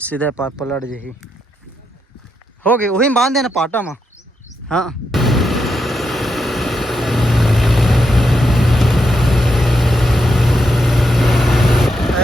सीधा पलट जही हो गई वही बांध देना पाटा में। हाँ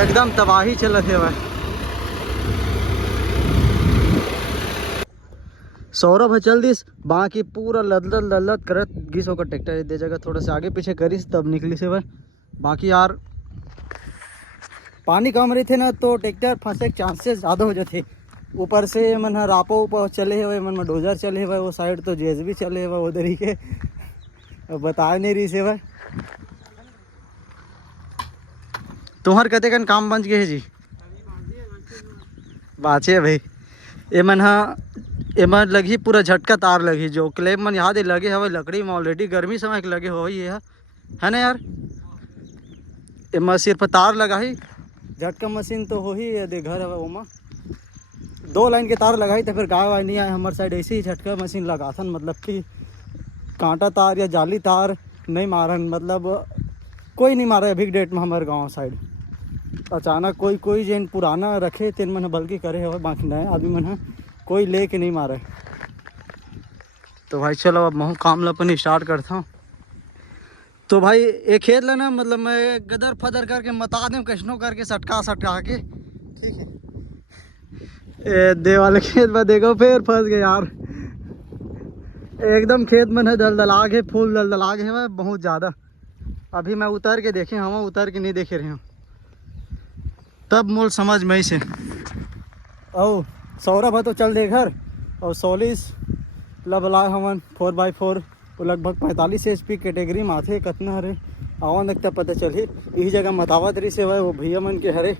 एकदम तबाही चलत है भाई। सौरभ है चल दिस बाकी पूरा लदलत लदलत करत गिस होकर ट्रैक्टर दे जगह थोड़ा सा आगे पीछे करिस तब निकली से भाई। बाकी यार पानी कम रही थे ना तो ट्रैक्टर फंसे के चांसेस ज़्यादा हो जाते। ऊपर से मन रापो ऊपर चले हुए मन में डोजर चले हुए वो साइड तो जेसीबी चले हुए उधर ही के बता नहीं रही से भाई। तुम्हार कते कन काम बन गए जी बाचे भाई ये मन एमा लगी पूरा झटका तार लगी जो क्लेम मन याद लगे हवे लकड़ी में ऑलरेडी गर्मी समय के लगे हो ये है ना यार। एमा सिर्फ तार लगा ही झटका मशीन तो हो ही दे घर हवे ओमा 2 लाइन के तार लगाई तो फिर गाय वाय नहीं आए हमारे साइड ऐसे ही झटका मशीन लगा था मतलब कि कांटा तार या जाली तार नहीं मारन मतलब कोई नहीं मारा अभी डेट में हमारे गाँव साइड। अचानक कोई जैन पुराना रखे तेन मन बल्कि करे हो बाकी नए आदमी मन कोई ले के नहीं मारे। तो भाई चलो अब मैं काम अपन स्टार्ट करता हूँ। तो भाई एक खेत लेना मतलब मैं गदर फदर करके मता दूँ कैसनो करके सटका के ठीक है। दे वाले खेत में देखो फिर फंस गए यार एकदम खेत में है दलदला के फूल दलदला के है बहुत ज़्यादा। अभी मैं उतर के देखे हम उतर के नहीं देखे रहे हूँ तब मोल समझ में से ओ सौरभ है तो चल दे घर और 40 लबला हवन 4x4 वो लगभग 45 HP कैटेगरी में आते कितना हरे आवा लगता पता चली यही जगह मतावत रही से वो भैया मन के हरे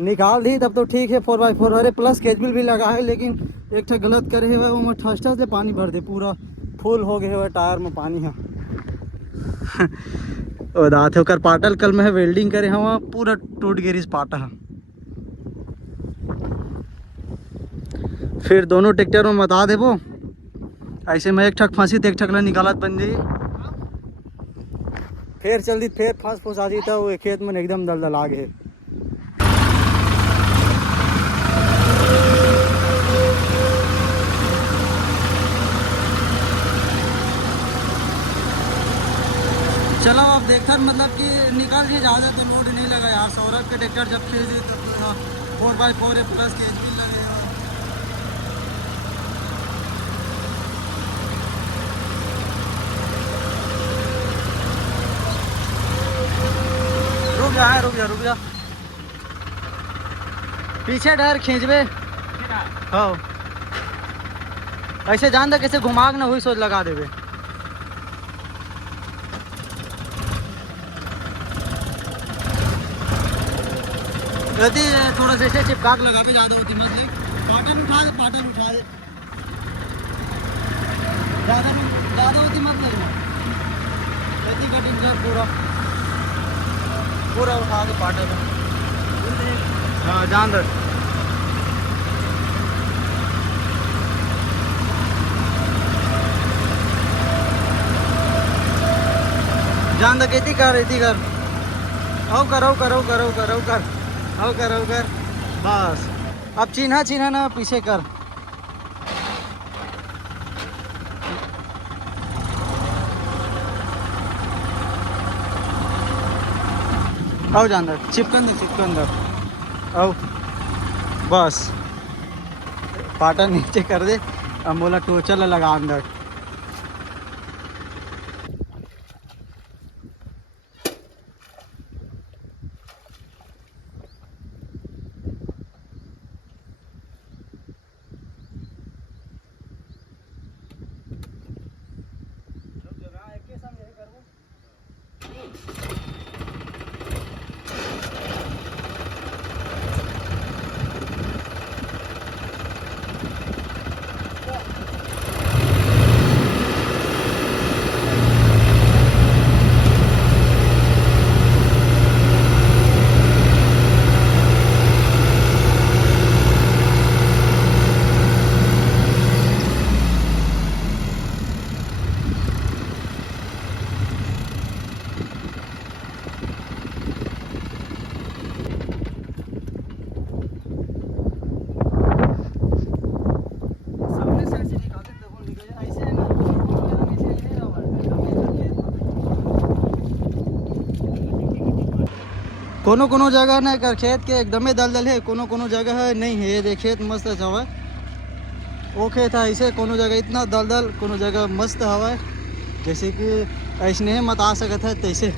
निकाल दी तब तो ठीक है 4x4 हरे प्लस कैजबिल भी लगा है लेकिन एक ठा गलत करे हुए वो ठस्टा से पानी भर दे पूरा फुल हो गए हुए टायर में पानी है और दात होकर पाटल कल में है वेल्डिंग करे हम पूरा टूट गिरी पाटा है। फिर दोनों ट्रैक्टर में बता दे वो ऐसे में एक ठक फंसी तो एक ठकला निकालत बन जाइए फिर चल दी फिर फंस आ जाता वो खेत में एकदम दलदल आ गए। चलो अब देखकर मतलब कि निकल ही ज़्यादा तो लोड नहीं लगा यार। सौरभ के ट्रैक्टर जब खेल तो 4x4 है प्लस के HP लगे रुक जा पीछे डर खींचबे हो ऐसे जान दे कैसे घुमाग ना हुई सोच लगा देवे। यदि थोड़ा सा ऐसे चिपकाक लगा के ज़्यादा होती मत पाटन उठा दे ज़्यादा होती मत नहीं यदि कटिंग कर पूरा उठा दे पाटन। हाँ जान दे खेती कर आओ कर बस अब चिन्हा ना पीछे कर आओ जान दे चिपकन दे आओ बस पाटा नीचे कर दे अब बोला टोचल लगा अंदर। कोनो जगह ना कर खेत के एकदमे दलदल है, कोनो जगह है नहीं है। ये देख खेत मस्त हवा, वो खेत है ऐसे, कोनो जगह इतना दलदल, कोनो जगह मस्त हवा, जैसे कि ऐसने मत आ सकत है तैसे।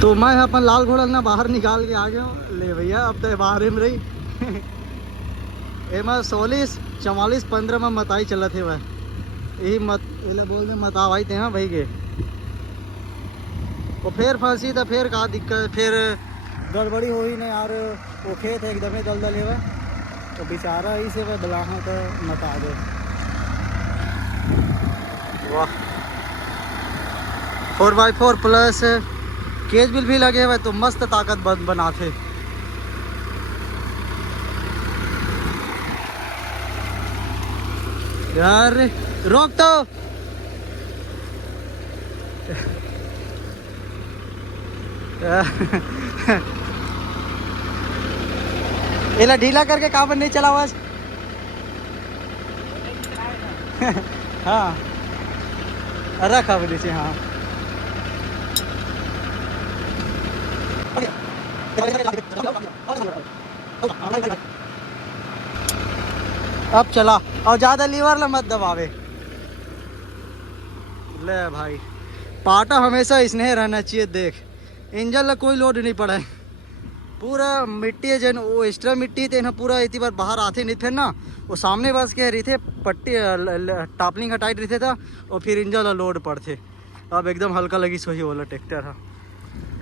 तो मैं अपन लाल घोड़ा ना बाहर निकाल के आ गया हूँ। ले भैया अब तो बाहर में रही एमा 16 44 15 में मताई चलत है वह, यही मत बोल दे मत भाई ते हाँ भाई के। और फिर फंसी तो फिर का दिक्कत, फिर गड़बड़ी हो ही नहीं यार। वो खेत है एकदम दलदल है वह, तो बेचारा ही से वह बलाहा तो मत आ गए। वाह 4x4 प्लस केज बिल भी लगे हुए तो मस्त ताकत बनाते। यार रोक तो एला ढीला करके काबर नहीं चला आवाज हाँ रखा नीचे। हाँ अब चला, और ज्यादा लीवर ला मत दबावे। ले भाई पाटा हमेशा इसने रहना चाहिए। देख इंजन ला कोई लोड नहीं पड़ा है, पूरा मिट्टी है जन वो एक्स्ट्रा मिट्टी थे ना, पूरा इतनी बार बाहर आते नहीं थे ना। वो सामने बस के रही थे पट्टी टापलिंग हटाई रही थे था, और फिर इंजन ला लोड पड़ते। अब एकदम हल्का लगी सोही वाला ट्रैक्टर है।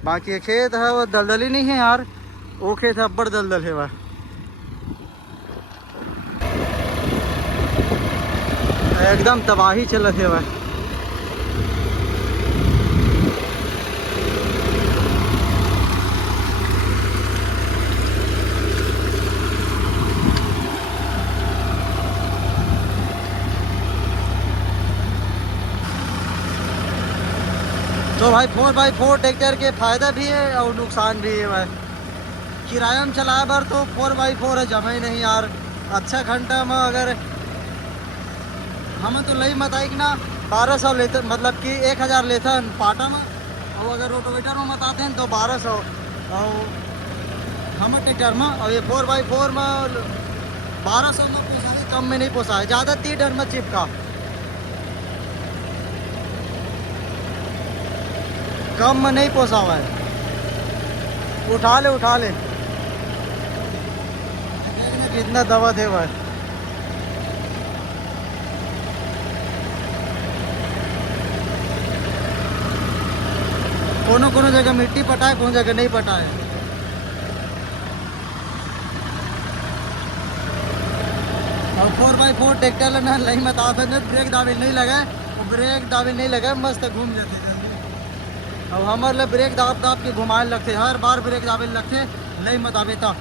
बाकी खेत है वो दलदल ही नहीं है यार, वो खेत है बड़ दलदल है वह, एकदम तबाही चलत है वह। तो भाई 4x4 ट्रैक्टर के फायदा भी है और नुकसान भी है भाई। किराया में चलाए बार तो 4x4 है जमा ही नहीं यार। अच्छा घंटा में अगर हम तो लई मत आई कि ना 1200 लेते, मतलब कि 1000 लेते हैं पाटा में, और अगर रोटोवेटर में मत आते हैं तो 1200। और हम ट्रैक्टर में और ये 4x4 में 1200 में पोसाए, कम में नहीं पोसाए, ज़्यादा 3 में चिपका, कम में नहीं पोसा हुआ है। उठा ले कितना दवा थे भाई। कोनो जगह मिट्टी पटाए, कोनो जगह नहीं पटाए। और 4x4 ट्रैक्टर ना लही मत आता, ब्रेक दाबिल नहीं लगा, ब्रेक दाबिल नहीं लगा, मस्त घूम जाते जल्दी। अब हमारे लिए ब्रेक दाब के घुमाए लगते, हर बार ब्रेक दाबिल लगते, नहीं मत आवे था।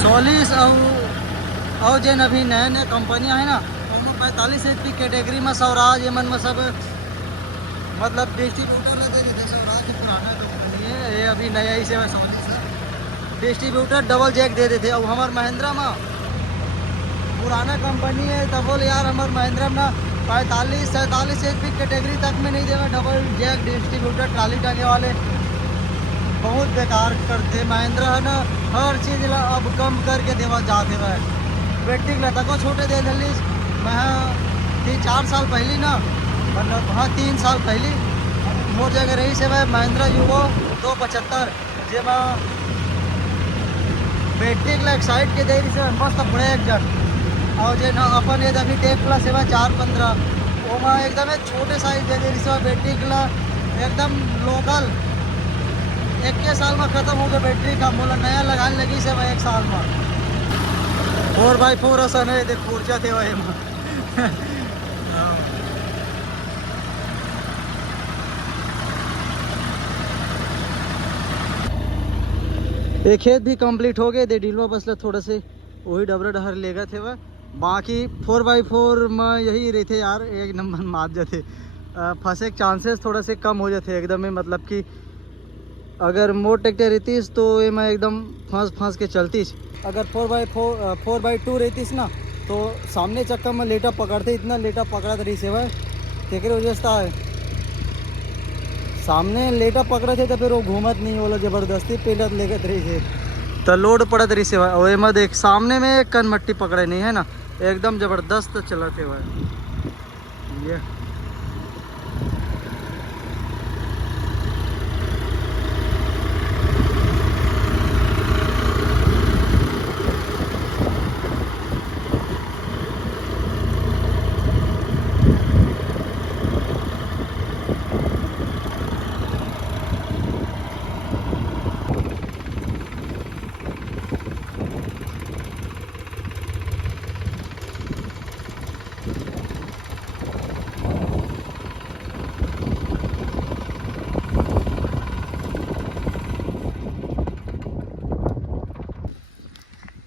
सोलिस और जन अभी नए कंपनियां है ना, 45 HP कैटेगरी में स्वराज एमन में सब मतलब डिस्ट्रीब्यूटर दे देते। स्वराज की पुराना कंपनी है, ये अभी नया ही से सोलिस डिस्ट्रीब्यूटर डबल जैक दे देते। अब हमारे महिंद्रा में पुराना कंपनी है, तब बोल यार हमारे महिंद्रा में 45-47 HP कैटेगरी तक में नहीं देगा डबल जैक डिस्ट्रीब्यूटर ट्राली टांगे वाले, बहुत बेकार करते। महिंद्रा है ना हर चीज़ अब कम करके देवा जाते वह। बैटरी लता को छोटे दे दिली मैं 3-4 साल पहली ना, मतलब हाँ 3 साल पहली मोर जगह रही से वह महिंद्रा युवो 275 जे बैटरी एक साइड के दे रही से मस्त ब्रेक जन। और जो ना अपन ये अभी टेक प्लस है 415 वो में एकदम छोटे साइज दे रही से बैटरी एकदम लोकल। 1 साल में ख़त्म हो गया बैटरी का, बोला नया लगाने लगी से वह 1 साल में। 4x4 ऐसा नहीं देख खर्चा थे वही में ये खेत भी कंप्लीट हो गए, दे डीलवा बसला थोड़ा से वही डबरा डहर लेगा थे वह। बाकी 4x4 में यही रहते यार, एक नंबर मार जाते, फंसे के चांसेस थोड़ा से कम हो जाते एकदम ही, मतलब कि अगर मोर ट्रैक्टर रहती तो ये मैं एकदम फंस के चलती। अगर 4x2 रहती ना तो सामने चक्का में लेटा पकड़ते, इतना लेटा पकड़ा रही से भाई तेरे वजह से है। सामने लेटा पकड़े थे तो फिर वो घूमत नहीं, वो लोग जबरदस्ती पेलत लेकर रही थे तो लोड पड़त रही से भाई। और एम देख सामने में एक कन मट्टी पकड़े नहीं है ना, एकदम जबरदस्त चलते भाई ये।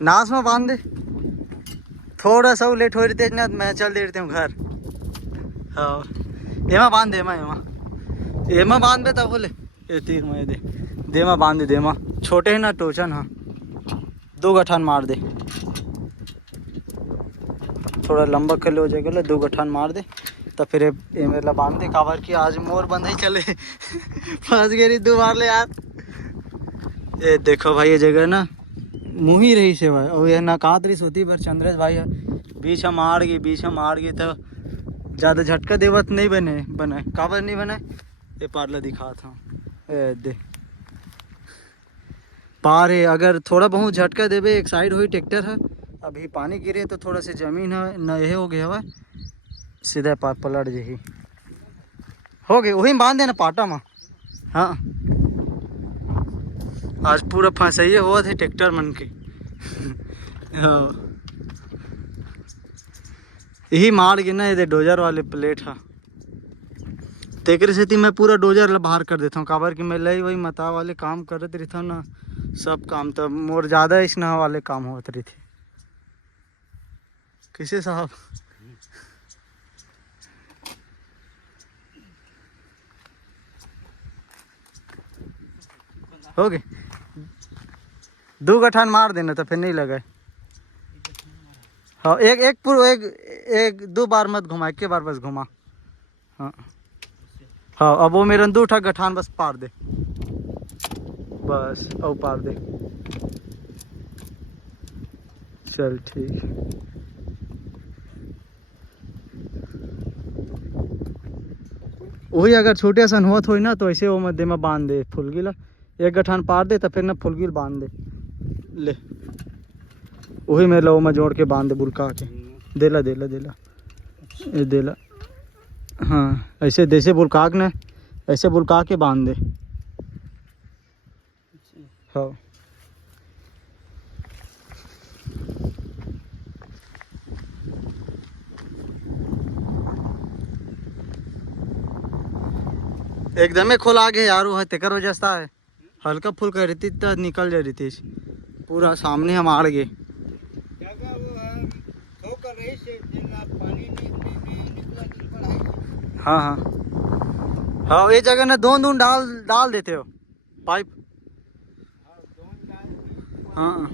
नाश में बांध दे, थोड़ा सा लेट हो रही ना मैं चल देती हूँ घर। हाँ एमा बांध दे, एमा बांध दे तब बोले ये तीर में दे मा बांध दे मा छोटे है ना टोचन। हाँ 2 गठान मार दे, थोड़ा लंबा कर ले हो जाएगा, 2 गठान मार दे तो फिर ये मेरा बांध दे। काबर की आज मोर बंद ही चले फंस गई 2 बार ले यार। ये देखो भाई ये जगह ना मुही रही से भाई, और ये ना कात रही सोती पर चंद्रेश भाई बीच हम आड़ गई तो ज़्यादा झटका देवत नहीं बने काबर नहीं बने। ये पार्ला दिखा था दे पार है, अगर थोड़ा बहुत झटका देवे एक साइड हुई ट्रैक्टर है। अभी पानी गिरे तो थोड़ा सी ज़मीन है न ये हो गया हुआ सीधा पार पलट जही हो गए, वही बांध देना पाटा में। हाँ आज पूरा फंसाइए हुआ थे ट्रैक्टर मन के हाँ यही मार के ना ये डोजर वाले प्लेट है तेकरे से मैं पूरा डोजर बाहर कर देता हूँ। काबर कि मैं लई वही मता वाले काम करते रहता हूँ ना, सब काम तब मोर ज़्यादा इसना वाले काम होते रही थे। किसे साहब हो गए 2 गठान मार देना तो फिर नहीं लगा। हाँ एक 2 बार मत घुमा, एक बार बस घुमा। हाँ हाँ अब वो मेरा 2 गठान बस पार दे, बस और पार दे। चल ठीक वही अगर छोटे सन होत हो ना तो ऐसे वो मध्य में बांध दे फुल गिला, 1 गठान पार दे तो फिर ना फुल गिल बांध दे ले, वही मैं लो में जोड़ के बांध दे बुलका के देला ये देला। हाँ ऐसे जैसे बुलका के ना ऐसे बुलका के बांध दे। हाँ एकदम खोल आगे यार वो है तेकर वजह से है, हल्का फुल्का रहती तो निकल जा रही थी पूरा सामने हम आड़ गए। हाँ हाँ हाँ ये जगह ना दोन डाल देते हो पाइप। हाँ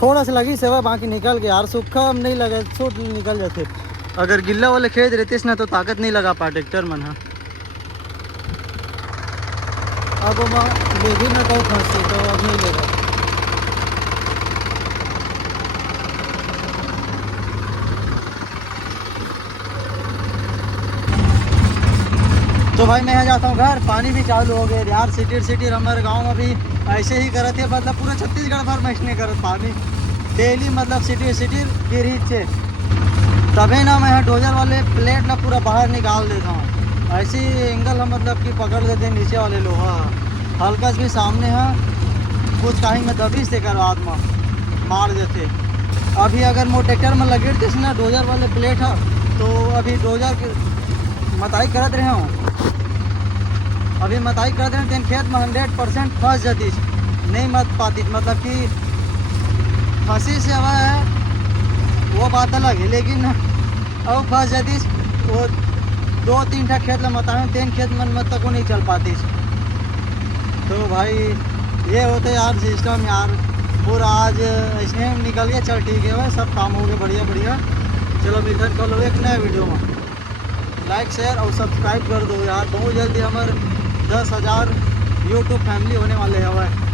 थोड़ा सा लगी सेवा बाकी निकल गया यार, सूखा नहीं लगे सूट निकल जाते। अगर गिल्ला वाले खेत रहते ना तो ताकत नहीं लगा पा ट्रैक्टर मन। हाँ अब लेगी ना कहीं फंसते तो अब नहीं लेगा। तो भाई मैं यहाँ जाता हूँ घर, पानी भी चालू हो गया यार। सिटी हमारे गांव में भी ऐसे ही करते हैं, मतलब पूरा छत्तीसगढ़ भर में नहीं करत पानी डेली, मतलब सिटी गिरी से तभी ना मैं डोजर वाले प्लेट ना पूरा बाहर निकाल देता हूँ। ऐसे ही एंगल हम मतलब कि पकड़ देते हैं नीचे वाले लोहा हल्का से भी सामने है कुछ कहीं में दबिश देकर बाद में मार देते। अभी अगर मोर ट्रैक्टर में लगे ना डोजर वाले प्लेट है तो अभी डोजर के मताई करत रहे हूँ, अभी मताई करते हैं तेन खेत में 100% फंस जाती नहीं मत पाती, मतलब कि फंसी से हवा है वो बात अलग है, लेकिन अब फंस जाती वो 2-3 ठा खेत में मताए 3 खेत में मत तक नहीं चल पाती। तो भाई ये होते यार सिस्टम यार पूरा आज इसमें निकल गया। चल ठीक है भाई, सब काम हो गए बढ़िया बढ़िया। चलो मिलकर कल एक नया वीडियो में लाइक शेयर और सब्सक्राइब कर दो यार। बहुत जल्दी हमारे 10,000 यूट्यूब फैमिली होने वाले हैं।